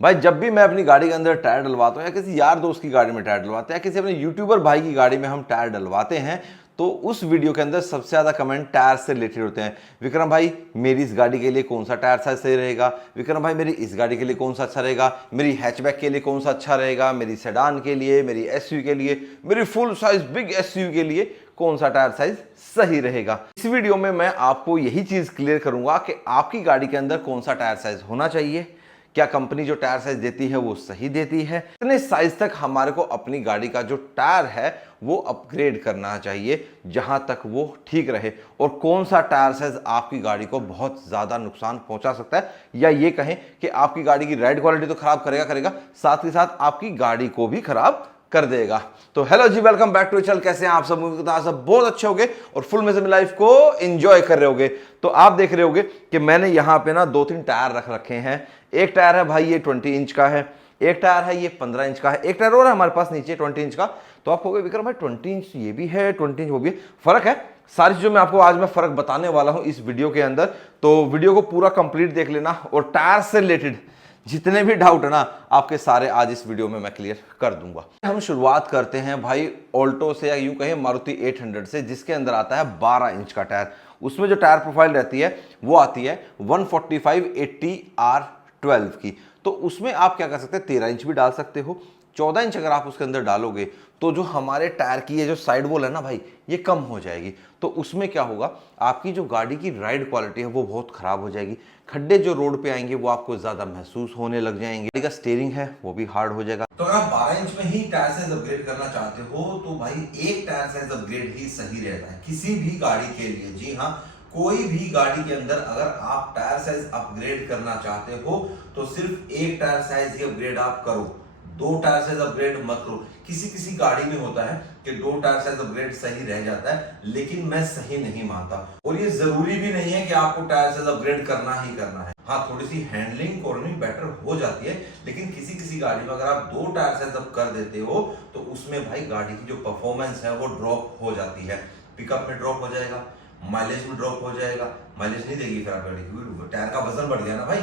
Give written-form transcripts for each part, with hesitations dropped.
भाई जब भी मैं अपनी गाड़ी के अंदर टायर डलवाता हूँ या किसी यार दोस्त की गाड़ी में टायर डलवाते हैं या किसी अपने यूट्यूबर भाई की गाड़ी में हम टायर डलवाते हैं तो उस वीडियो के अंदर सबसे ज़्यादा कमेंट टायर से रिलेटेड होते हैं। विक्रम भाई मेरी इस गाड़ी के लिए कौन सा टायर साइज सही रहेगा, विक्रम भाई मेरी इस गाड़ी के लिए कौन सा अच्छा रहेगा, मेरी हैचबैक के लिए कौन सा अच्छा रहेगा, मेरी सेडान के लिए, मेरी एसयूवी के लिए, मेरी फुल साइज बिग एसयूवी के लिए कौन सा टायर साइज सही रहेगा। इस वीडियो में मैं आपको यही चीज़ क्लियर करूंगा कि आपकी गाड़ी के अंदर कौन सा टायर साइज होना चाहिए, क्या कंपनी जो टायर साइज देती है वो सही देती है, कितने साइज तक हमारे को अपनी गाड़ी का जो टायर है वो अपग्रेड करना चाहिए जहां तक वो ठीक रहे, और कौन सा टायर साइज आपकी गाड़ी को बहुत ज्यादा नुकसान पहुंचा सकता है या ये कहें कि आपकी गाड़ी की राइड क्वालिटी तो खराब करेगा साथ ही साथ आपकी गाड़ी को भी खराब कर देगा। तो हेलो जी, वेलकम बैक टू चैनल। कैसे हैं आप सब? आप सब बहुत अच्छे होंगे और फुल में से लाइफ को एंजॉय कर रहे होंगे। तो आप देख रहे होंगे कि मैंने यहाँ पे ना 2-3 टायर रख रखे हैं। एक टायर है भाई ये 20 इंच का है, एक टायर है ये 15 इंच का है, एक टायर और है हमारे पास नीचे 20 इंच का। तो आप कहोगे विक्रम भाई 20 इंच ये भी है 20 इंच वो भी है, फर्क है। सारी चीजों में आपको आज मैं फर्क बताने वाला हूं इस वीडियो के अंदर, तो वीडियो को पूरा कंप्लीट देख लेना और टायर से रिलेटेड जितने भी डाउट है ना आपके सारे आज इस वीडियो में मैं क्लियर कर दूंगा। हम शुरुआत करते हैं भाई ऑल्टो से या यूं कहें मारुति 800 से, जिसके अंदर आता है 12 इंच का टायर। उसमें जो टायर प्रोफाइल रहती है वो आती है 145/80R12 की। तो उसमें आप क्या कर सकते हैं, 13 इंच भी डाल सकते हो, 14 इंच अगर आप उसके अंदर डालोगे तो जो हमारे टायर की ये जो साइड वॉल है ना भाई ये कम हो जाएगी। तो उसमें क्या होगा, आपकी जो गाड़ी की राइड क्वालिटी है वो बहुत खराब हो जाएगी। खड्डे जो रोड पे आएंगे वो आपको ज्यादा महसूस होने लग जाएंगे, गाड़ी का स्टीयरिंग है वो भी हार्ड हो जाएगा। तो अगर आप 12 इंच में ही टायर साइज अपग्रेड करना चाहते हो तो भाई एक टायर साइज अपग्रेड ही सही रहता है किसी भी गाड़ी के लिए। जी हाँ, कोई भी गाड़ी के अंदर अगर आप टायर साइज अपग्रेड करना चाहते हो तो सिर्फ एक टायर साइज ही अपग्रेड आप करो, 2 टायर साइज अपग्रेड मत करो। किसी किसी गाड़ी में होता है कि 2 टायर साइज अपग्रेड सही रह जाता है, लेकिन मैं सही नहीं मानता। और ये जरूरी भी नहीं है कि आपको टायर साइज अपग्रेड करना ही करना है। हाँ, थोड़ी सी हैंडलिंग कॉर्निंग बेटर हो जाती है, लेकिन किसी किसी गाड़ी में अगर आप 2 टायर साइज अप कर देते हो तो उसमें भाई गाड़ी की जो परफॉर्मेंस है वो ड्रॉप हो जाती है। पिकअप में ड्रॉप हो जाएगा, माइलेज में ड्रॉप हो जाएगा, माइलेज नहीं देगी फिर आप गाड़ी की। टायर का वजन बढ़ गया ना भाई।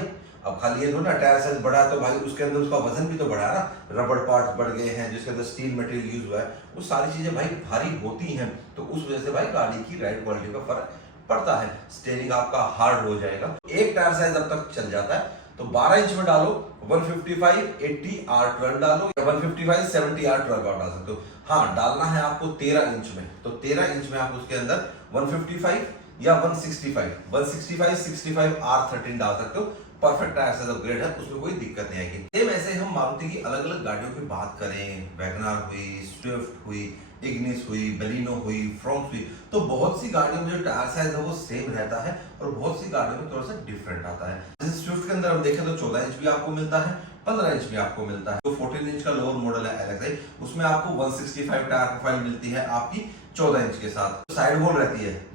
अब खाली ये ना टायर साइज बढ़ा तो भाई उसके अंदर उसका वजन भी तो बढ़ा ना, रबड़ पार्ट्स बढ़ गए हैं जिसके अंदर स्टील मटेरियल यूज हुआ है, वो सारी चीजें भाई भारी होती हैं। तो उस वजह से भाई गाड़ी की राइड क्वालिटी का फर्क पड़ता है, स्टीयरिंग आपका हार्ड हो जाएगा। एक टायर साइज अब तक चल जाता है, तो 12 इंच में डालो 155/80R12 डालो या 155/70R12 आप डाल सकते हो। हाँ, डालना है आपको 13 इंच में, तो 13 इंच में आप उसके अंदर 155 या 165/65 डाल सकते हो। परफेक्ट टायर साइज अपग्रेड है, उसमें कोई दिक्कत नहीं आएगी। सेम ऐसे हम मारुति की अलग अलग गाड़ियों की बात करें, वैगनआर हुई, स्विफ्ट हुई, इग्निस हुई, बलिनो हुई, फ्रॉन्क्स हुई, तो बहुत सी गाड़ियों में जो टायर साइज है वो सेम रहता है और बहुत सी गाड़ियों में थोड़ा सा डिफरेंट आता है। जैसे स्विफ्ट के अंदर हम देखें तो 14 इंच भी आपको मिलता है, 15 इंच भी आपको मिलता है। तो 14 इंच का लोअर मॉडल है LXi, उसमें आपको 165 टायर प्रोफाइल मिलती है आपकी 14 इंच के साथ। साइड वॉल रहती है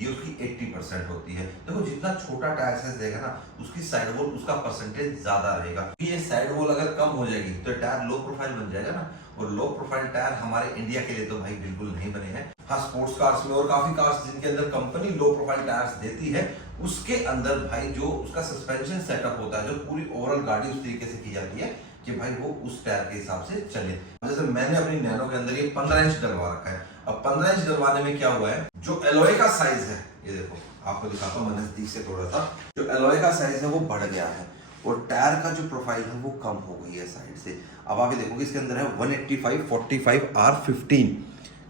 ये उसकी 80% होती है। देखो जितना छोटा टायर साइज देगा ना उसकी साइड वॉल उसका परसेंटेज ज्यादा रहेगा। ये साइड वॉल अगर कम हो जाएगी तो टायर लो प्रोफाइल बन जाएगा ना, और लो प्रोफाइल टायर हमारे इंडिया के लिए तो भाई बिल्कुल नहीं बने हैं। हाँ, स्पोर्ट्स कार्स में और काफी कार्स जिनके अंदर कंपनी लो प्रोफाइल टायर्स देती है उसके अंदर भाई जो उसका सस्पेंशन सेटअप होता है, जो पूरी ओवरऑल गाड़ी उस तरीके से की जाती है कि भाई वो उस टायर के हिसाब से चले। जैसे मैंने अपनी नैनो के अंदर ये 15 इंच डलवा रखा है। अब 15 इंच डलवाने में क्या हुआ है, जो एलॉय का साइज है ये देखो आपको दिखाता हूँ मैं नजदीक से थोड़ा सा, जो एलॉय का साइज है वो बढ़ गया है और टायर का जो प्रोफाइल है वो कम हो गई है साइड से। अब आगे देखोगे इसके अंदर है 185/45R15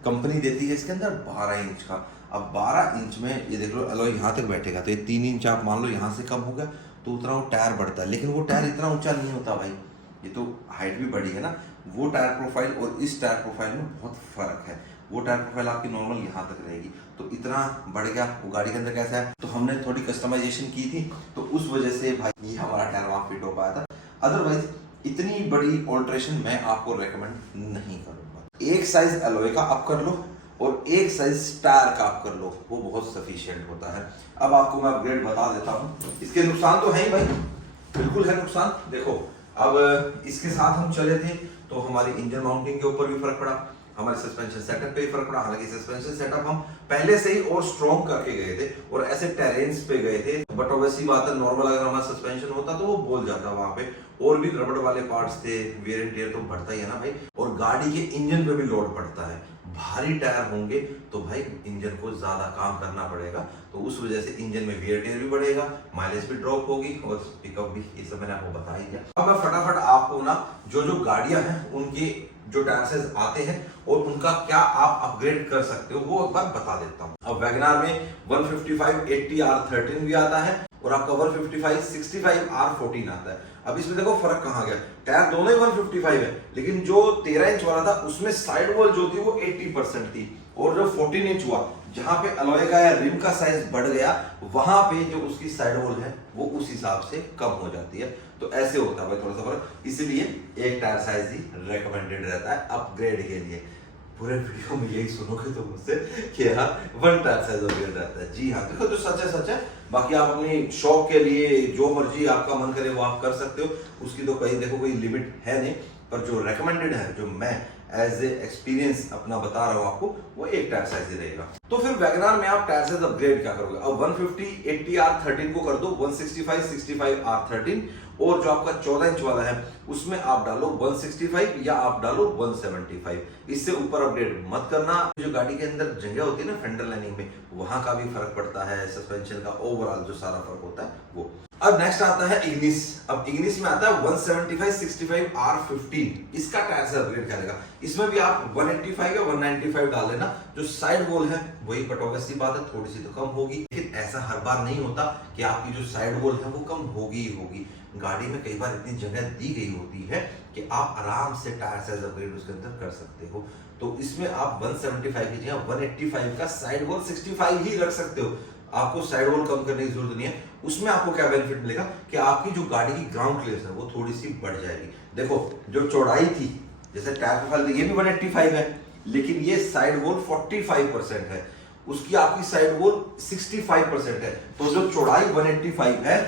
कंपनी देती है इसके अंदर 12 इंच का। अब 12 इंच में ये देख लो एलॉय यहाँ तक बैठेगा, तो ये 3 इंच आप मान लो यहाँ से कम हो गया तो उतना वो टायर बढ़ता है, लेकिन वो टायर इतना ऊंचा नहीं होता भाई, ये तो हाइट भी बढ़ी है ना। वो टायर प्रोफाइल और इस टायर प्रोफाइल में बहुत फर्क है। वो टायर प्रोफाइल आपकी नॉर्मल यहाँ तक रहेगी, तो इतना बढ़ गया। वो गाड़ी के अंदर कैसा है, तो हमने थोड़ी कस्टमाइजेशन की थी तो उस वजह से भाई ये हमारा टायर वहाँ फिट हो पाया था। अदरवाइज इतनी बड़ी ऑल्ट्रेशन मैं आपको रेकमेंड नहीं करूँगा। एक साइज एलॉय का अप कर लो और एक साइज टायर का अप कर लो, वो बहुत सफिशिएंट होता है। अब आपको मैं अपग्रेड बता देता हूँ। इसके नुकसान तो है ही भाई, बिल्कुल है नुकसान। देखो अब इसके साथ हम चले थे तो हमारी इंजन माउंटिंग के ऊपर भी फर्क पड़ा, हमारे सस्पेंशन सेटअप पे फर्क पड़ा। हालांकि सस्पेंशन सेटअप हम पहले से ही और स्ट्रॉन्ग करके गए थे और ऐसे टेरेन्स पे गए थे, बट ऑब्वियसली बात है नॉर्मल अगर हमारा सस्पेंशन होता तो वो बोल जाता वहां पे। और भी गड़बड़ वाले पार्ट्स थे, वेयर एंड टियर तो बढ़ता ही है ना भाई, और गाड़ी के इंजन पे भी लोड पड़ता है। भारी टायर होंगे तो भाई इंजन को ज्यादा काम करना पड़ेगा, तो उस वजह से इंजन में वेयर टियर भी बढ़ेगा, माइलेज भी ड्रॉप होगी और पिकअप भी, ये सब मैंने आपको बता ही दिया। अब मैं फटाफट आपको ना जो जो गाड़ियां हैं उनके जो टायर साइज आते हैं और उनका क्या आप अपग्रेड कर सकते हो वो एक बार बता देता हूँ। अब वैगनार में 155 80 R13 भी आता है और आपका 155 65 R14 आता है। अब इसमें देखो फर्क कहाँ गया, टायर दोनों ही 155 है, लेकिन जो 13 इंच वाला था उसमें साइड वॉल जो थी वो 80% थी, और जो 14 इंच हुआ जहां पे अलॉय का या रिम का साइज बढ़ गया वहां पे जो उसकी साइड वॉल है वो उस हिसाब से कम हो जाती है। तो ऐसे होता है भाई थोड़ा सा फर्क, इसलिए एक टायर साइज ही रेकमेंडेड रहता है अपग्रेड के लिए। पूरे वीडियो में यही सुनोगे तो मुझसे कि हाँ 1 टायर साइज अपग्रेड रहता है। जी हाँ, देखो जो सच है सच है, बाकी आप अपनी शौक के लिए जो मर्जी आपका मन करे वो आप कर सकते हो, उसकी तो कहीं देखो कोई लिमिट है नहीं, पर जो रेकमेंडेड है, जो मैं एज ए एक्सपीरियंस अपना बता रहा हूँ आपको, वो एक टायर साइज ही रहेगा। तो फिर वैगनार में आप टायर साइज अपग्रेड क्या करोगे? अब 150 80 R13 को कर दो 165 65 R13, और जो आपका 14 इंच वाला है उसमें आप डालो 165 या आप डालो 175, इससे ऊपर अपग्रेड मत करना। जो गाड़ी के अंदर जगह होती है ना फेंडर लाइनिंग में, वहां का भी फर्क पड़ता है, सस्पेंशन का ओवरऑल जो सारा फर्क होता है वो। अब नेक्स्ट आता है इग्निस। अब इग्निस में आता है 175 65 R15, इसका टायर से अपग्रेड करेगा। इसमें भी आप 185 या 195 डाल लेना, जो साइड वॉल है वही पटोगा, सी बात है थोड़ी सी तो कम होगी, लेकिन ऐसा हर बार नहीं होता कि आपकी जो साइड वॉल है वो कम होगी ही होगी। गाड़ी में कई बार इतनी जगह दी गई होती है कि आप आराम से टायर साइज अपग्रेड उसके अंदर कर सकते हो। तो इसमें आप 175 की जगह 185 का साइड वॉल 65 ही रख सकते हो, आपको साइड वॉल कम करने की जरूरत नहीं है। उसमें आपको क्या बेनिफिट मिलेगा कि आपकी जो गाड़ी की ग्राउंड क्लियरेंस है वो थोड़ी सी बढ़ जाएगी। देखो जो चौड़ाई थी, जैसे टायर प्रोफाइल ये भी 185 है, लेकिन ये साइड वॉल 45% है, उसकी आपकी साइड वॉल 65% है, तो जो चौड़ाई 185 है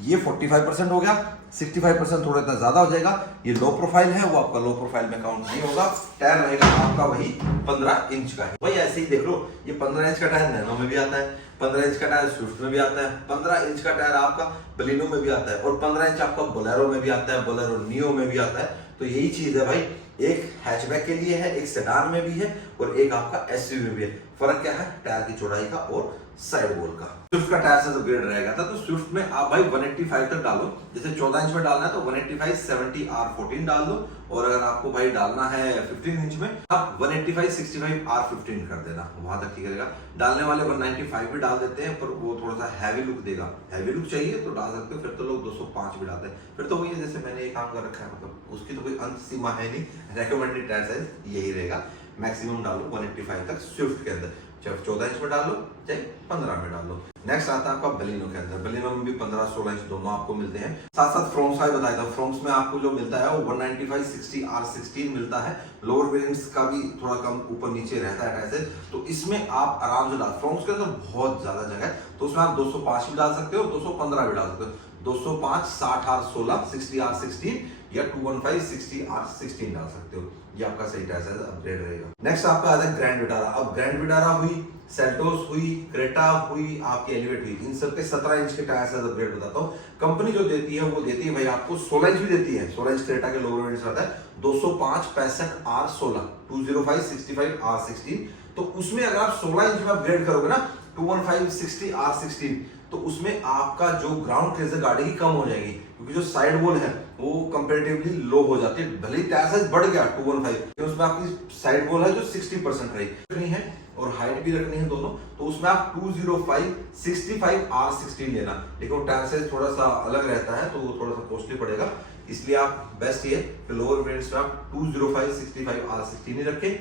ये 45% हो गया, 65% थोड़ा इतना ज्यादा हो जाएगा। ये लो प्रोफाइल है, वो आपका लो प्रोफाइल में काउंट नहीं होगा। टायर रहेगा आपका वही 15 इंच का है। भाई ऐसे ही देख लो, ये 15 इंच का टायर नैनो में भी आता है, 15 इंच का टायर स्विफ्ट में भी आता है, 15 इंच का टायर आपका बलिनो में भी आता है, और 15 इंच आपका बोलेरो में भी आता है, बोलेरो नियो में भी आता है। तो यही चीज है भाई, एक हैचबैक के लिए है, एक सेडान में भी है, और एक आपका एसयूवी में भी है। फर्क क्या है? टायर की चौड़ाई का और साइड वॉल का। स्विफ्ट का टायर साइज अपग्रेड रहेगा था, तो स्विफ्ट में आप भाई 185 तक डालो। जैसे 14 इंच में डालना है तो 185 70 R14 डाल दो, और अगर आपको भाई डालना है 15 इंच में आप 185 65 R15 कर देना, वहां तक ठीक रहेगा। डालने वाले 195 भी डाल देते हैं, पर वो थोड़ा सा हैवी लुक देगा। हैवी लुक चाहिए तो डाल सकते हो, फिर तो लोग 205 भी डालते हैं, फिर तो वही है जैसे मैंने एक काम कर रखा है, मतलब उसकी तो कोई अंत सीमा है नहीं। रेकमेंडेड टायर साइज यही रहेगा, मैक्सिमम डालो 185 तक स्विफ्ट के अंदर, चाहे 14 इंच में डाल लो चाहे 15 में डाल लो। नेक्स्ट आता है आपका बलिनो के अंदर। बलिनो में भी 15-16 इंच दोनों आपको मिलते हैं। साथ साथ फ्रॉम्स का भी बताया था, फ्रॉम्स में आपको जो मिलता है वो 195 60 R16 मिलता है। लोअर वेरिएंट्स का भी थोड़ा कम ऊपर नीचे रहता है टायर साइज, तो इसमें आप आराम से डाल। फ्रॉम्स के अंदर बहुत ज्यादा जगह है, तो उसमें आप 205 भी डाल सकते हो, 215 भी डाल सकते हो। 205 60 R16 60 R16 या 215 60 R16 डाल सकते हो, ये आपका सही टायर साइज अपग्रेड रहेगा। नेक्स्ट आपका आता है ग्रैंड विटारा। अब ग्रैंड विटारा हुई, सेल्टोस हुई, क्रेटा हुई, आपकी एलिवेट हुई, इन सब के 17 इंच के टायर साइज अपग्रेड बताता हूँ। कंपनी जो देती है वो देती है भाई आपको 16 इंच भी देती है। 16 इंच क्रेटा के लोअर वेरिएंट आता है 205 65 R16 205 65 R16। तो उसमें अगर आप 16 इंच में अपग्रेड करोगे ना 215 60 R16, तो उसमें आपका जो ग्राउंड क्लियरेंस है गाड़ी की कम हो जाएगी, क्योंकि जो साइड वॉल है वो कंपैरेटिवली लो हो जाती है। भले ही टायर साइज बढ़ गया 215, लेकिन उसमें आपकी साइड वॉल है जो 60% रखनी है और हाइट भी रखनी है दोनों, तो उसमें आप 205 65 R16 लेना। लेकिन टायर साइज थोड़ा सा अलग रहता है तो वो थोड़ा सा कॉस्टली पड़ेगा, इसलिए आप बेस्ट ये लोअर वेरिएंट्स में आप 205 65 R16 ही रखें,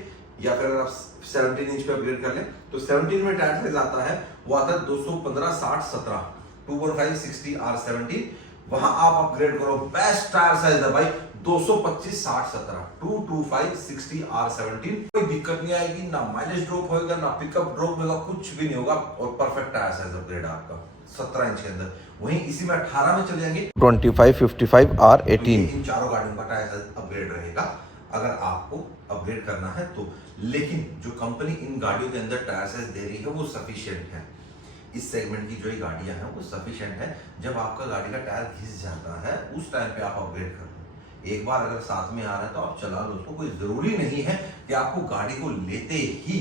या फिर अगर आप 17 इंच पे अपग्रेड कर लें तो 17 में टायर साइज आता है, वो आता है 215 60 17 215 60 R17। वहां आप अपग्रेड करो, बेस्ट टायर साइज है भाई 225 60 17 225 60 R17। कोई दिक्कत नहीं आएगी, ना माइलेज ड्रॉप होगा, ना पिकअप ड्रॉप होगा, कुछ भी नहीं होगा, और परफेक्ट टायर साइज अपग्रेड आपका 17 इंच के अंदर। वहीं इसी में 18 में चले जाएंगे 25 55 R18, इन चारों गाड़ियों का टायर साइज अपग्रेड रहेगा। अगर आपको अपग्रेड करना है तो। लेकिन जो कंपनी इन गाड़ियों के अंदर टायर साइज दे रही है वो सफिशिएंट है। इस सेगमेंट की जो ये गाड़ियां हैं वो सफिशिएंट है। जब आपका गाड़ी का टायर घिस जाता है उस टाइम पे आप अपग्रेड कर लो। एक बार अगर साथ में आ रहा है तो आप चला लो उसको, कोई जरूरी नहीं है कि आपको गाड़ी को लेते ही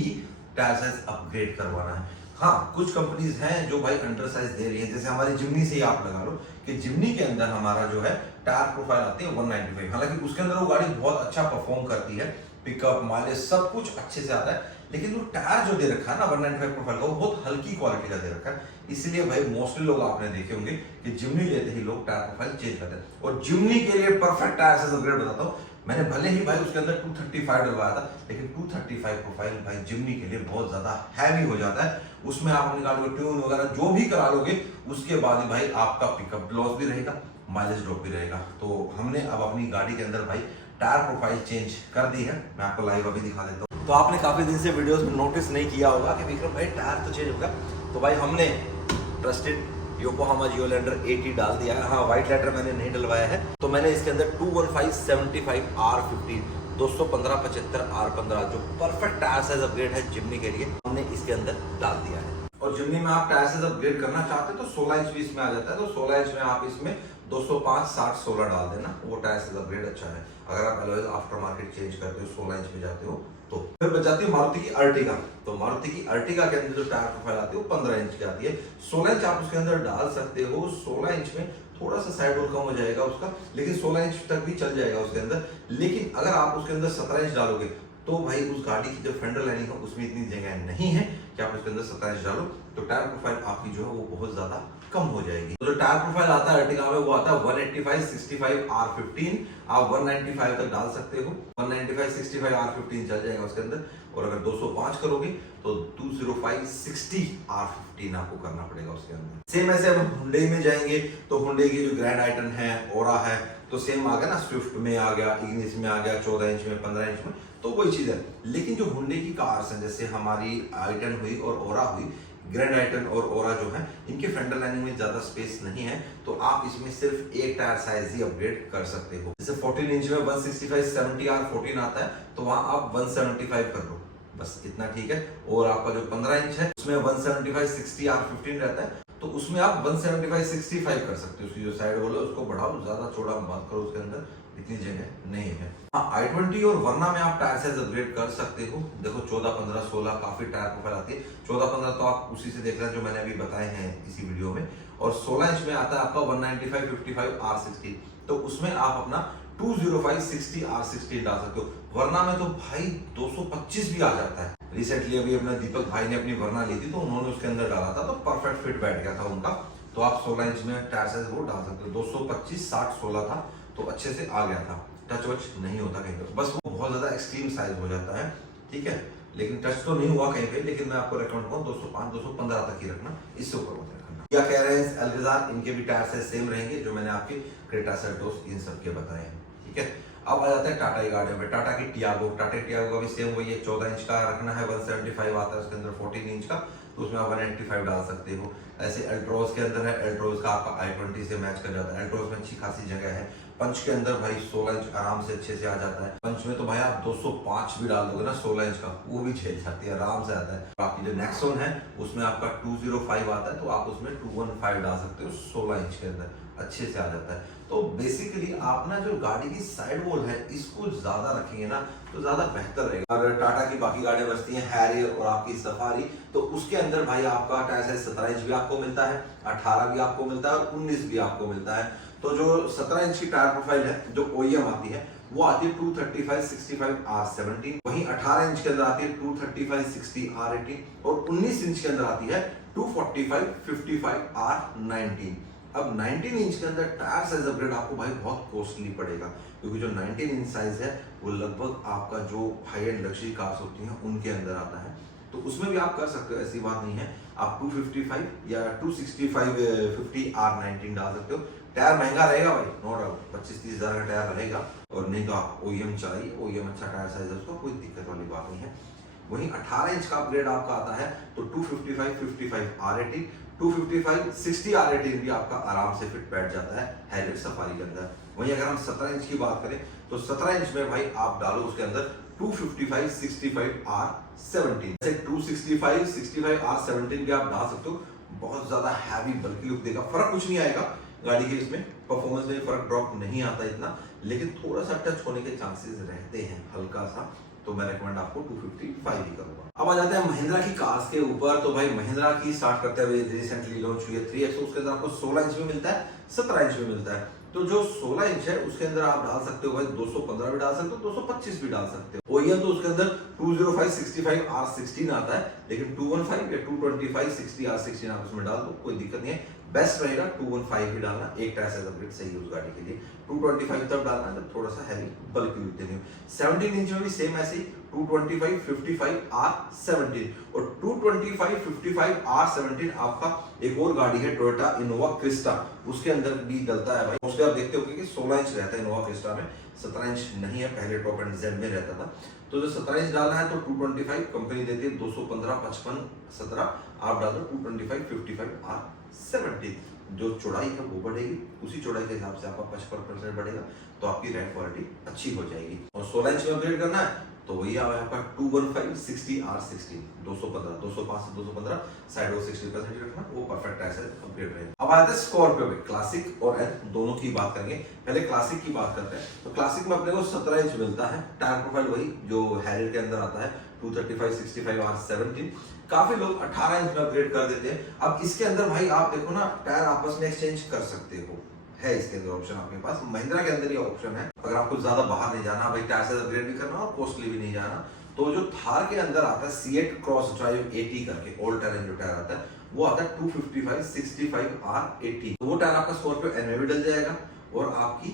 टायर साइज अपग्रेड करवाना है। हाँ, कुछ कंपनीज हैं जो भाई अंडर साइज दे रही है, जैसे हमारी जिमनी से ही आप लगा लो कि जिमनी के अंदर हमारा जो है टायर प्रोफाइल आती है 195। हालांकि उसके अंदर वो गाड़ी बहुत अच्छा परफॉर्म करती है, पिकअप माइलेज सब कुछ अच्छे से आता है, लेकिन वो टायर जो दे रखा है ना 195 प्रोफाइल का वो बहुत हल्की क्वालिटी का दे रखा है। इसलिए भाई मोस्टली लोग आपने देखे होंगे कि जिमनी लेते ही लोग टायर प्रोफाइल चेंज करते हैं। और जिमनी के लिए परफेक्ट टायर साइज अपग्रेड बताता हूँ। मैंने भले ही भाई उसके अंदर 235 डलवाया था, लेकिन 235 प्रोफाइल भाई जिमनी के लिए बहुत ज्यादा हैवी हो जाता है। उसमें आप अपनी गाड़ी को ट्यून वगैरह जो भी करा लोगे उसके बाद ही भाई आपका पिकअप लॉस भी रहेगा, माइलेज ड्रॉप भी रहेगा। तो हमने अब अपनी गाड़ी के अंदर भाई टायर प्रोफाइल चेंज कर दी है। मैं आपको लाइव अभी दिखा देता हूँ। तो आपने काफी दिन से वीडियोस में नोटिस नहीं किया होगा कि विक्रम भाई टायर तो चेंज होगा। तो भाई हमने ट्रस्टेड योकोहामा जियोलैंडर 80 डाल दिया है। हाँ, व्हाइट लेटर मैंने नहीं डलवाया है। तो मैंने इसके अंदर 21575 R15 21575 R15 जो परफेक्ट टायर साइज अपग्रेड है जिमनी के लिए, हमने इसके अंदर डाल दिया है। और जिमनी में आप टायर साइज अपग्रेड करना चाहते हैं तो 16 इंच भी इसमें आ जाता है। तो 16 इंच में आप इसमें 205 60 16 डाल देना, वो टायर साइज अपग्रेड अच्छा है। अगर आप अलॉयज आफ्टर मार्केट चेंज करते हो 16 इंच में जाते हो तो। फिर बचाती है मारुति की अर्टिगा। तो मारुति की अर्टिगा के अंदर जो टायर प्रोफाइल आती है वो 15 इंच की आती है। 16 इंच आप उसके अंदर डाल सकते हो। 16 इंच में थोड़ा सा साइड रोल कम हो जाएगा उसका, लेकिन 16 इंच तक भी चल जाएगा उसके अंदर। लेकिन अगर आप उसके अंदर 17 इंच डालोगे तो भाई उस गाड़ी की जो फेंडर लाइनिंग है उसमें इतनी जगह नहीं है कि आप उसके अंदर 17 इंच डालो, तो टायर प्रोफाइल आपकी जो है वो बहुत ज्यादा कम हो जाएगी। तो जो टायर प्रोफाइल आता है अर्टिगा में वो आता है 185 65 R15। आप 195 तक डाल सकते हो। 195 65 R15 चल जाएगा उसके अंदर। और अगर 205 करोगे तो 205 60 R15 आपको करना पड़ेगा उसके अंदर। सेम ऐसे अब हुंडई में जाएंगे तो हुंडई की जो ग्रैंड आइटन है, ओरा है, तो सेम आ गया ना, स्विफ्ट में आ गया, इग्निस में आ गया 14 इंच में 15 इंच में, तो वही चीज है। लेकिन जो हुंडई की कार्स हैं जैसे हमारी आइटन हुई और ओरा हुई, ग्रैंड आइटन और ओरा जो है इनके फेंडर लाइनिंग में ज्यादा स्पेस नहीं है, तो आप इसमें सिर्फ एक टायर साइज ही अपग्रेड कर सकते हो। जैसे 14 इंच में 165 70 R14 आता है तो वहां आप 175 कर लो, बस इतना ठीक है। और आपका जो 15 इंच है उसमें 175 60 R15 रहता है, तो उसमें आप 175 65 कर सकते हो। उसकी जो साइड वॉल है उसको बढ़ाओ, ज्यादा चौड़ा मत करो, उसके अंदर इतनी जगह नहीं है। हाँ, i20 और वरना में आप टायर साइज अपग्रेड कर सकते हो। देखो 14 15 16 काफी टायर प्रोफाइल आती है। 14 15 तो आप उसी से देख रहे हैं जो मैंने अभी बताए हैं इसी वीडियो में। और 16 इंच में आता है आपका 195 55 R60, तो उसमें आप अपना 205 60 R16 डाल सकते हो। वरना में तो भाई 225 भी आ जाता है। रिसेंटली अभी अपना दीपक भाई ने अपनी वरना ली थी तो उन्होंने उसके अंदर डाला था, तो परफेक्ट फिट बैठ गया था उनका। तो आप 16 इंच में टायर साइज वो डाल सकते हो। 225 60 16 था तो अच्छे से आ गया था, टच वच नहीं होता कहीं पे, बस वो बहुत ज्यादा एक्सट्रीम साइज हो जाता है, ठीक है। लेकिन टच तो नहीं हुआ कहीं पे, लेकिन मैं आपको रेकमेंड करूँ 205 215 तक ही रखना, इससे ऊपर मत रखना। क्या कह रहे हैं अल्विजार, इनके भी टायर साइज सेम रहेंगे जो मैंने आपके क्रेटा सेल्टोस इन सब के बताए हैं, ठीक है। अब आ जाता है टाटा की गाड़ियों में। टाटा की टियागो, टाटा टियागो का भी सेम वही है, 14 इंच का रखना है, 175 आता है उसके अंदर 14 इंच का, तो उसमें आप 195 डाल सकते हो। ऐसे अल्ट्रोज के अंदर है, अल्ट्रोज का आपका i20 से मैच कर जाता है। अल्ट्रोज में अच्छी खासी जगह है। पंच के अंदर भाई 16 इंच आराम से अच्छे से आ जाता है। पंच में तो भाई आप 205 भी डाल दोगे ना 16 इंच का, वो भी झेल जाती है, आराम से आता है। बाकी जो नेक्सॉन है उसमें आपका 205 आता है, तो आप उसमें 215 डाल सकते हो 16 इंच के अंदर, अच्छे से आ जाता है। तो बेसिकली आप ना जो गाड़ी की साइड वॉल है इसको ज्यादा रखेंगे ना तो ज्यादा बेहतर रहेगा। और टाटा की बाकी गाड़ियां बचती हैं हैरियर और आपकी सफारी, तो उसके अंदर भाई आपका टायर साइज 17 इंच भी आपको मिलता है, 18 भी आपको मिलता है और 19 भी आपको मिलता है। तो जो 17 इंच की टायर प्रोफाइल है जो OEM आती है वो आती है 235 65 R17, वहीं 18 इंच के अंदर आती है 235 60 R18 और 19 इंच के अंदर आती है 245 55 R19। अब 19 इंच के अंदर टायर साइज अपग्रेड आपको भाई बहुत कॉस्टली पड़ेगा, क्योंकि जो 19 इंच साइज है वो लगभग आपका जो हाई एंड लग्जरी कार्स होती हैं उनके अंदर आता है। तो उसमें भी आप कर सकते हो, ऐसी बात नहीं है। आप 255 या 265 50 R19 डाल सकते हो। टायर महंगा रहेगा भाई, नो डाउट 25-30 हजार का टायर रहेगा, और नहीं तो आप OEM चलाइए, OEM अच्छा टायर साइज है उसका, कोई दिक्कत वाली बात नहीं है। वहीं 18 इंच का अपग्रेड आपका आता है तो 255 55 R18 255 60 R18 भी आपका आराम से फिट बैठ जाता है हैरियर सफारी के अंदर। वहीं अगर हम 17 इंच की बात करें तो 17 इंच में भाई आप डालो उसके अंदर 255/65R17। जैसे 265/65R17 भी आप डाल सकते हो, बहुत ज्यादा हैवी बल्कि लुक देगा। फर्क कुछ नहीं आएगा गाड़ी के इसमें परफॉर्मेंस में फर्क ड्रॉप नहीं आता इतना, लेकिन थोड़ा सा टच होने के चांसेस रहते हैं हल्का सा, तो मैं रेकमेंड आपको 255 ही करूंगा। अब आ जाते हैं महिंद्रा की कार्स के ऊपर। तो भाई महिंद्रा की स्टार्ट करते हुए रिसेंटली लॉन्च हुई है 3X, उसके अंदर आपको 16 इंच में मिलता है, 17 इंच में मिलता है। तो जो 16 इंच है उसके अंदर आप डाल सकते हो भाई 215 भी डाल सकते हो, 225 भी डाल सकते हो। OEM तो उसके अंदर 205/65R16 आता है, लेकिन 215 या 225/60R16 आप उसमें डाल दो, कोई दिक्कत नहीं है। बेस्ट रहेगा 215 ही डालना, एक टायर साइज अपग्रेड सही है उस गाड़ी के लिए। 225 तब डालना जब थोड़ा सा हैवी बल्कि लुक देनी हो। 17 इंच में भी सेम ऐसे ही 225/55R17 और 225/55R17 आपका एक और गाड़ी है टोयोटा इनोवा क्रिस्टा, उसके अंदर भी डलता है भाई। उसके आप देखते हो कि 16 इंच रहता है इनोवा क्रिस्टा में, 17 इंच नहीं है, पहले टॉप एंड जेड में रहता था। तो जो 17 इंच डालना है तो 225 कंपनी देती है 215, 55, 17 आप डाल दो 225/55R17। जो चौड़ाई है वो बढ़ेगी, उसी चौड़ाई के हिसाब से आपका 55% बढ़ेगा, तो आपकी राइड क्वालिटी अच्छी हो जाएगी। और 16 इंच में अपग्रेड करना है तो वही आपका 215/60R16, 215, 205 से 215 साइड और 60% रखना, वो परफेक्ट ऐसे अपग्रेड रहेगा। अब आते हैं स्कॉर्पियो में, क्लासिक और एन दोनों की बात करेंगे। पहले क्लासिक की बात करते हैं। तो क्लासिक में अपने को 17 इंच मिलता है, टायर प्रोफाइल वही जो हैरियर के अंदर आता है 235/65R17। काफी लोग 18 इंच में अपग्रेड कर देते हैं। अब इसके अंदर भाई आप देखो ना, टायर आपस में एक्सचेंज कर सकते हो, है इसके अंदर ऑप्शन आपके पास। महिंद्रा के अंदर ये ऑप्शन है, अगर आपको ज्यादा बाहर नहीं जाना भाई, टायर से अपग्रेड भी करना और कॉस्टली भी नहीं जाना, तो जो थार के अंदर आता है C8 क्रॉस ड्राइव 80 करके ओल्ड टेरेन जो टायर आता है, वो आता है 255/65R18। तो वो टायर आपका स्कॉर्पियो एन में भी डल जाएगा और आपकी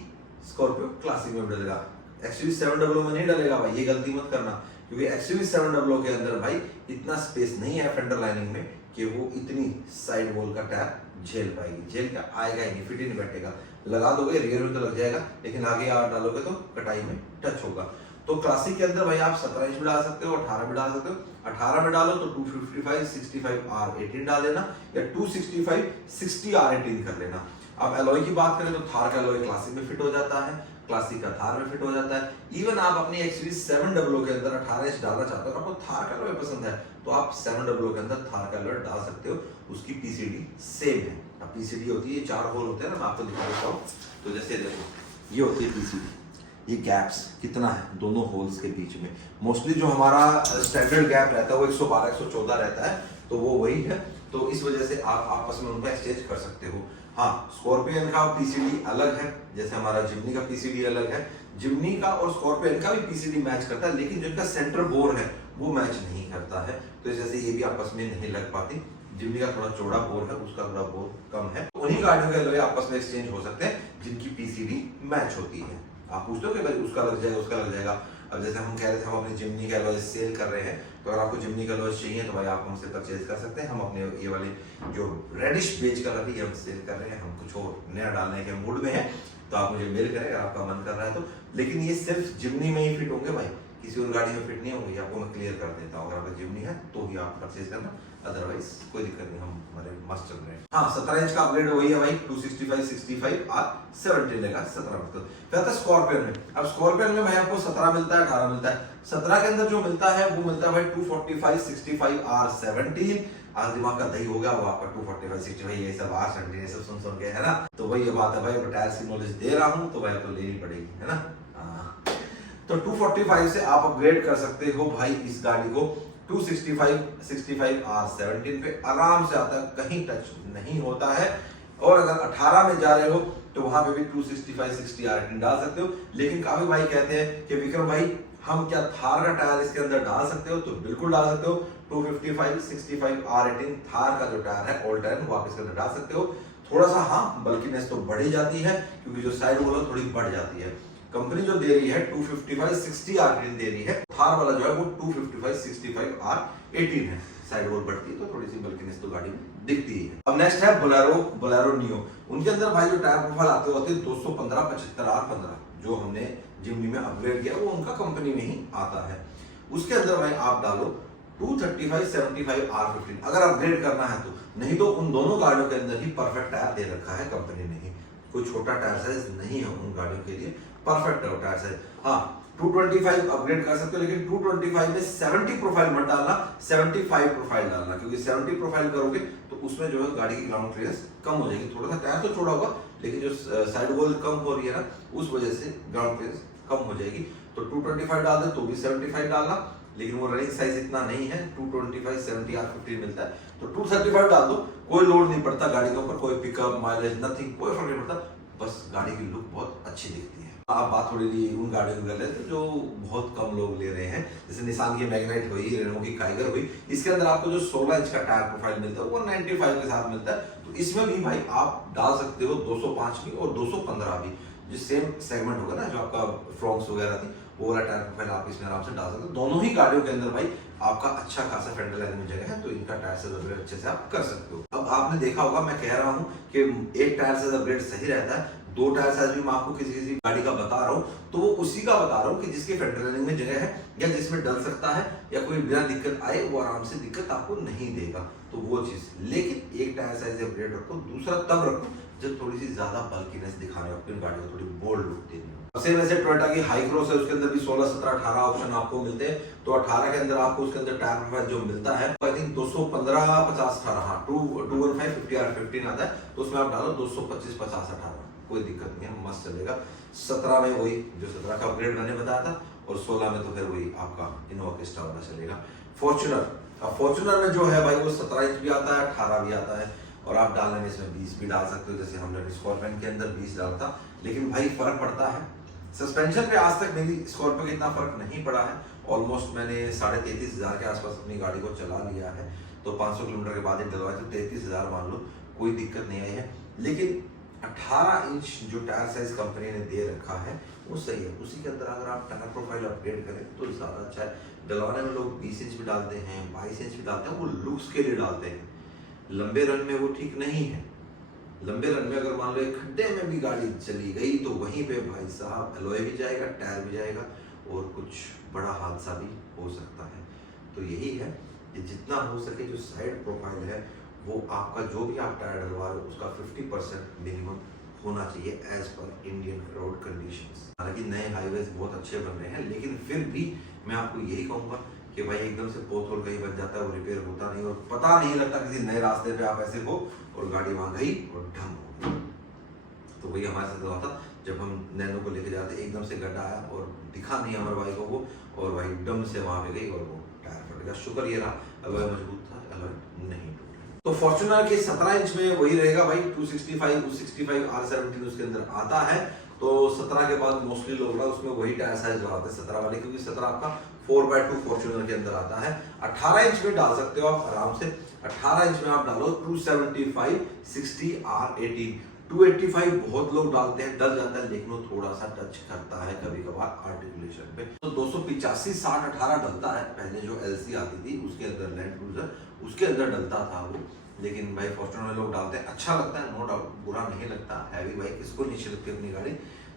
स्कॉर्पियो क्लासिक में भी डलेगा। XUV700 में नहीं डलेगा भाई, ये गलती मत करना, क्योंकि XUV700 के अंदर भाई इतना स्पेस नहीं है फेंडर लाइनिंग में कि वो इतनी साइड वॉल का टायर झेल पाएगी। झेल क्या आएगा ही नहीं, फिट ही नहीं बैठेगा। लगा दोगे रियर में तो लग जाएगा, लेकिन आगे आप डालोगे तो कटाई में टच होगा। तो क्लासिक के अंदर भाई आप 17 इंच भी डाल सकते हो, 18 भी डाल सकते हो। 18 में डालो तो 255/65R18 डाल लेना, या 265/60R18 कर लेना। अब एलॉय की बात करें तो थार का एलॉय क्लासिक में फिट हो जाता है, क्लासिक का थार में फिट हो जाता है। इवन आप अपनी XUV700 के अंदर 18 इंच डालना चाहते हो, आपको थार का एलॉय पसंद है, तो आप 700 के अंदर थार का एलॉय डाल सकते हो, उसकी PCD सेम है। अब PCD होती है, 4 होल होते हैं ना, मैं आपको दिखा देता हूँ। तो जैसे देखो ये होती है PCD, ये गैप्स कितना है दोनों होल्स के बीच में। मोस्टली जो हमारा स्टैंडर्ड गैप रहता है वो 112, 114 रहता है, तो वो वही है। तो इस वजह से आप आपस में उनको एक्सचेंज कर सकते हो। हाँ, स्कॉर्पियन का PCD अलग है, जैसे हमारा जिम्नी का PCD अलग है। जिम्नी का और स्कॉर्पियन का भी PCD मैच करता है, लेकिन जो इनका सेंटर बोर है वो मैच नहीं करता है, तो जैसे ये भी आपस में नहीं लग पाती। जिम्नी का थोड़ा चौड़ा बोर है, उसका थोड़ा बोर कम है। उन्हीं गाड़ियों के एलॉय आपस में एक्सचेंज हो सकते हैं जिनकी PCD मैच होती है। आप पूछते हो कि भाई उसका लग जाएगा, उसका लग जाएगा। अब जैसे हम कह रहे थे हम अपने जिम्नी का एलॉय सेल कर रहे हैं, तो अगर आपको जिम्नी का एलॉय चाहिए तो भाई आप हमसे परचेज कर सकते हैं। हम अपने ये वाले जो रेडिश बेज कलर है हम सेल कर रहे हैं, हम कुछ और नया डालने के मूड में हैं, तो आप मुझे मेल करें अगर आपका मन कर रहा है तो। लेकिन ये सिर्फ जिम्नी में ही फिट होंगे भाई, किसी और गाड़ी में फिट नहीं होंगे, आपको मैं क्लियर कर देता हूँ। अगर आपका जिम्नी है तो ही आप परचेज करना, अदरवाइज कोई दिक्कत नहीं, हम हमारे मस्त चल रहे हैं। हाँ, 17 इंच का अपग्रेड वही है भाई, 265/65R17 लेगा 17 में। फिर आता है स्कॉर्पियन में। अब स्कॉर्पियन में भाई आपको 17 मिलता है, 18 मिलता है। 17 के अंदर जो मिलता है वो मिलता है भाई 245/65R17। आज दिमाग का दही हो गया वो आपका 245/65, ये सब R17 ये सब सुन के, है ना। तो वही ये बात है भाई, टायर्स की नॉलेज दे रहा हूँ तो भाई आपको लेनी पड़ेगी, है ना। तो 245 से आप अपग्रेड कर सकते हो भाई इस गाड़ी को 265/65R17 पे आराम से आता है, कहीं टच नहीं होता है। और अगर 18 में जा रहे हो तो वहां पे भी 265/60R18 डाल सकते हो। लेकिन काफी भाई कहते हैं कि विक्रम भाई हम क्या थार का टायर इसके अंदर डाल सकते हो, तो बिल्कुल डाल सकते हो। 255/65R18 थार का जो टायर है ओल्ड टायर वो आप इसके अंदर डाल सकते हो। थोड़ा सा हाँ बल्किनेस तो बढ़ी जाती है, क्योंकि जो साइड वॉल थोड़ी बढ़ जाती है। कंपनी जो दे रही है 255/60R18 दे रही है, थार वाला जो है वो 255/65R18 है। साइड वॉल बढ़ती है तो थोड़ी सी बल्किनेस तो गाड़ी में दिखती है। अब नेक्स्ट है बोलेरो नियो। उनके अंदर भाई जो टायर प्रोफाइल आते होते 215/75R15, जो हमने जिम्नी में अपग्रेड किया वो उनका कंपनी में ही आता है। उसके अंदर भाई आप डालो 235/75R15 अगर अपग्रेड करना है तो, नहीं तो उन दोनों गाड़ियों के अंदर ही परफेक्ट टायर दे रखा है कंपनी ने ही। कोई छोटा टायर साइज नहीं है उन गाड़ियों के लिए, परफेक्ट है वो टायर साइज। हाँ 225 अपग्रेड कर सकते हो, लेकिन 225 में 70 प्रोफाइल मत डालना, 75 प्रोफाइल डालना, क्योंकि 70 प्रोफाइल करोगे तो उसमें जो है गाड़ी की ग्राउंड क्लियरेंस कम हो जाएगी। थोड़ा सा टायर तो छोड़ा होगा, लेकिन जो साइड वॉल कम हो रही है ना, उस वजह से ग्राउंड क्लियरेंस कम हो जाएगी। तो 225 डाल दे तो भी 75 डालना, लेकिन वो रनिंग साइज इतना नहीं है, 225 70 R15 मिलता है, तो 235 डाल दो, कोई लोड नहीं पड़ता गाड़ी के ऊपर, कोई पिकअप माइलेज नथिंग, कोई फर्क नहीं पड़ता, बस गाड़ी की लुक बहुत अच्छी दिखती है। आप बात थोड़ी उन गाड़ियों की कर लेते हैं जो बहुत कम लोग ले रहे हैं, जैसे निसान की मैग्नाइट हुई, रेनो की काइगर हुई, इसके अंदर आपको जो 16 इंच का टायर प्रोफाइल मिलता है वो 95 के साथ मिलता है। तो इसमें भी भाई आप डाल सकते हो 205 भी और 215 भी, जो सेम सेगमेंट होगा ना, जो आपका फ्रॉक्स वगैरह थी, वो वाला टायर प्रोफाइल आप इसमें आराम से डाल सकते हो। दोनों ही गाड़ियों के अंदर भाई आपका अच्छा खासा फेंडर लाइन में जगह है, तो इनका टायर साइज अपग्रेड अच्छे से आप कर सकते हो। अब आपने देखा होगा, मैं कह रहा हूँ कि एक टायर साइज अपग्रेड सही रहता है, दो टायर साइज भी मैं आपको किसी किसी गाड़ी का बता रहा हूँ, तो वो उसी का बता रहा हूँ कि जिसके फेंडर लाइनिंग में जगह है या जिसमें डल सकता है या कोई बिना दिक्कत आए, वो आराम से दिक्कत आपको नहीं देगा, तो वो चीज। लेकिन एक टायर साइज अपग्रेड रखो, दूसरा तब रखो जब थोड़ी सी ज्यादा बल्कीनेस दिखाने हो, अपनी गाड़ी को थोड़ी बोल्ड लुक देनी हो। सेम वैसे टोयोटा की हाई क्रॉस है, उसके अंदर भी 16 17 18 ऑप्शन आपको मिलते हैं, तो 18 के अंदर आपको उसके अंदर टायर प्रोफाइल जो मिलता है आई थिंक 215 50 18, हाँ 215 50 R15 आता है, तो उसमें आप डालो 225 50 18, कोई दिक्कत नहीं है, मस्त चलेगा। 17 में वही जो 17 का अपग्रेड मैंने बताया था, और 16 में तो फिर वही आपका इनोवा क्रिस्टा वाला चलेगा। फॉर्च्यूनर, अब फॉर्च्यूनर में जो है भाई वो 17 इंच भी आता है, 18 भी आता है, और आप डालने में इसमें 20 भी डाल सकते हो, जैसे हमने स्कॉर्पियन के अंदर 20 डाला था। लेकिन भाई फर्क पड़ता है सस्पेंशन पे, आज तक मेरी स्कॉर्पियो का इतना फर्क नहीं पड़ा है, ऑलमोस्ट मैंने 33,500 के आसपास अपनी गाड़ी को चला लिया है, तो 500 किलोमीटर के बाद ही डलवाया, तो 33,000 मान लो, कोई दिक्कत नहीं आई है। लेकिन 18 इंच जो टायर साइज कंपनी ने दे रखा है वो सही है, उसी के अंदर अगर आप टायर प्रोफाइल अपग्रेड करें तो ज़्यादा अच्छा है। डलवाने में लोग 20 इंच भी डालते हैं, 22 इंच भी डालते हैं, वो लुक्स के लिए डालते हैं, लंबे रन में वो ठीक नहीं है। लंबे रन में अगर मान लो एक खड्डे में भी गाड़ी चली गई तो वहीं पे भाई साहब एलॉय भी जाएगा, टायर भी जाएगा, और कुछ बड़ा हादसा भी हो सकता है। तो यही है कि जितना हो सके जो साइड प्रोफाइल है वो आपका, जो भी आप टायर डलवा रहे हो उसका 50% मिनिमम होना चाहिए as per Indian road conditions. हालांकि नए हाईवेज बहुत अच्छे बन रहे हैं, लेकिन फिर भी मैं आपको यही कहूँगा कि भाई एकदम से पोथ होल कहीं बन जाता है, वो रिपेयर होता नहीं, और पता नहीं लगता किसी नए रास्ते पे आप ऐसे हो और गाड़ी वहां गई और ढम हो गई। तो वही हमारे साथ हुआ था, जब हम नैनो को लेके जाते एकदम से गड्ढा आया और दिखा नहीं हमारे भाई को वो, और भाई एकदम से वहां पे गई और वो टायर फट गया। शुक्र ये रहा एलॉय मजबूत था, एलॉय नहीं टूटा। तो फॉर्च्यूनर के 17 इंच में वही रहेगा भाई, 265 R17 उसके अंदर आता है, तो 17 के बाद मोस्टली लोग उसमें वही टायर साइज लगाते हैं 17 वाले, क्योंकि 17 आपका 4x2 फॉर्च्यूनर के अंदर आता है। 18 इंच में डाल सकते हो आप आराम से, 18 इंच में आप डालो 275 60 R18। 285 बहुत लोग डालते हैं, डल जाता है, लेकिन वो थोड़ा सा टच करता है कभी कभार आर्टिकुलेशन पे। तो 285 60 18 डलता है, पहले जो LC आती थी उसके अंदर, लैंड क्रूजर उसके अंदर डलता था वो, लेकिन भाई फॉर्च्यूनर में लोग डालते हैं, अच्छा लगता है, नो डाउट, बुरा नहीं लगता, हैवी भाई किसको नहीं लगती अपनी गाड़ी,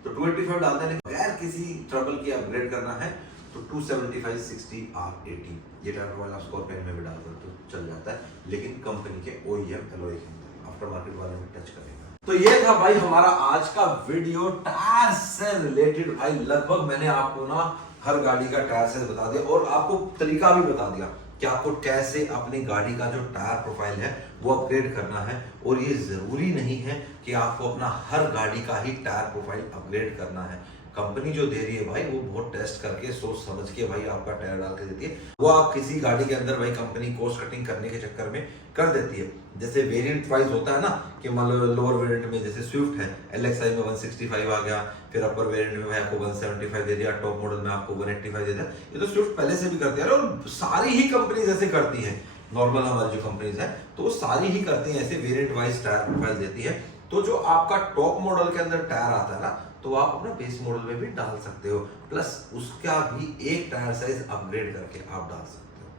तो 285 डालते हैं। बगैर किसी ट्रबल के अपग्रेड करना है तो 275 60 R18 ये टायर वाला स्कॉर्पियन में भी डाल सकते हो, चल जाता है, लेकिन कंपनी के OEM एलॉय के अंदर, आफ्टर मार्केट वाले में टच करेगा। तो ये था भाई हमारा आज का वीडियो टायर से रिलेटेड। भाई लगभग मैंने आपको ना हर गाड़ी का टायर साइज बता दिया, और आपको तरीका भी बता दिया कि आपको कैसे अपनी गाड़ी का जो टायर प्रोफाइल है वो अपग्रेड करना है। और ये जरूरी नहीं है कि आपको अपना हर गाड़ी का ही टायर प्रोफाइल अपग्रेड करना है, कंपनी जो दे रही है भाई वो बहुत टेस्ट करके सोच समझ के भाई आपका टायर डाल के देती है, वो आप किसी गाड़ी के अंदर भाई कंपनी कॉस्ट कटिंग करने के चक्कर में कर देती है। जैसे वेरिएंट वाइज होता है ना, कि मान लो लोअर वेरिएंट में जैसे स्विफ्ट है, LXi में 165 आ गया, फिर अपर वेरिएंट में भाई आपको 175 दे दिया, टॉप मॉडल में आपको 185 दे दिया। ये तो स्विफ्ट पहले से भी करती है, और सारी ही कंपनी ऐसे करती है, नॉर्मल हमारी जो कंपनीज है तो वो सारी ही करती है ऐसे वेरिएंट वाइज टायर प्रोफाइल देती है। तो जो आपका टॉप मॉडल के अंदर टायर आता है ना, तो आप अपना बेस मॉडल में भी डाल सकते हो, प्लस उसका भी एक टायर साइज अपग्रेड करके आप डाल सकते हो,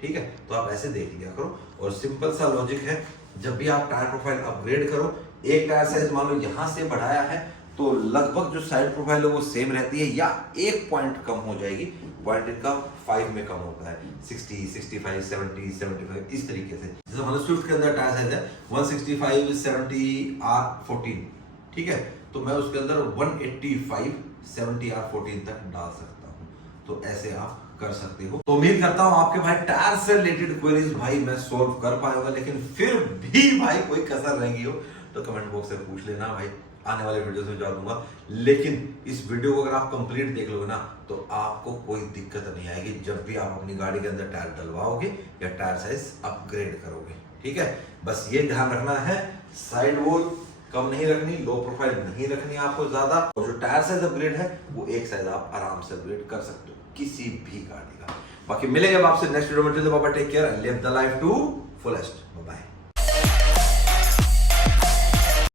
ठीक है। तो आप ऐसे देख लिया करो, और सिंपल सा लॉजिक है, जब भी आप टायर प्रोफाइल अपग्रेड करो, एक टायर साइज मान लो यहाँ से बढ़ाया है तो लगभग जो साइड प्रोफाइल है वो सेम रहती है, या एक पॉइंट कम हो जाएगी, पॉइंट इनका 5 में कम होता है, 60 65 70 75 इस तरीके से। जैसे मतलब स्विफ्ट के अंदर टायर साइज है 165 70 R14, ठीक है, तो मैं उसके अंदर 185 70R14 तक डाल सकता हूँ। तो ऐसे आप कर सकते हो। तो उम्मीद करता हूं आपके भाई टायर से रिलेटेड क्वेरीज भाई मैं सोल्व कर पाऊंगा, लेकिन फिर भी भाई कोई कसर रहेगी हो तो कमेंट बॉक्स से पूछ लेना भाई, आने वाले वीडियोस में जवाब दूंगा। लेकिन इस वीडियो को अगर आप कंप्लीट देख लोगे ना तो आपको कोई दिक्कत नहीं आएगी जब भी आप अपनी गाड़ी के अंदर टायर डलवाओगे या टायर साइज अपग्रेड करोगे। ठीक है, बस ये ध्यान रखना है, साइड वॉल कम नहीं रखनी, लो प्रोफाइल नहीं रखनी आपको ज्यादा, और जो टायर साइज अपग्रेड है वो एक साइज आप आराम से अपग्रेड कर सकते हो किसी भी गाड़ी का। बाकी मिलेंगे आपसे नेक्स्ट वीडियो में। बाबा take care, live the life to fullest, bye bye.